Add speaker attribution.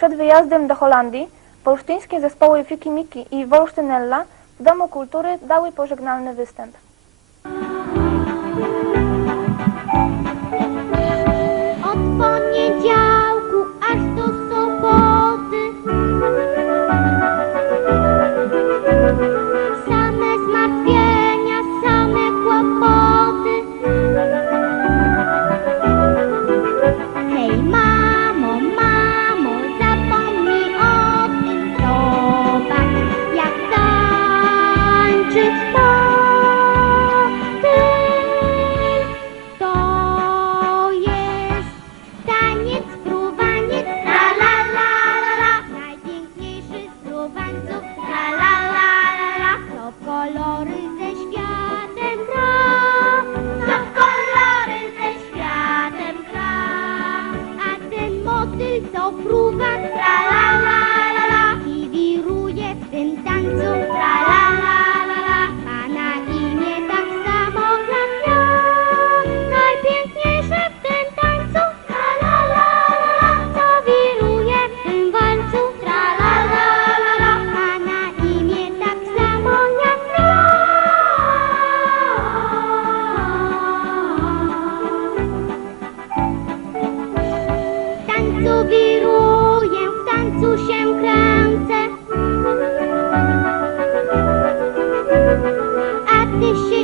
Speaker 1: Przed wyjazdem do Holandii polsztyńskie zespoły Fikimiki i Wolsztynella w Domu Kultury dały pożegnalny występ.
Speaker 2: de só fruga. this shit.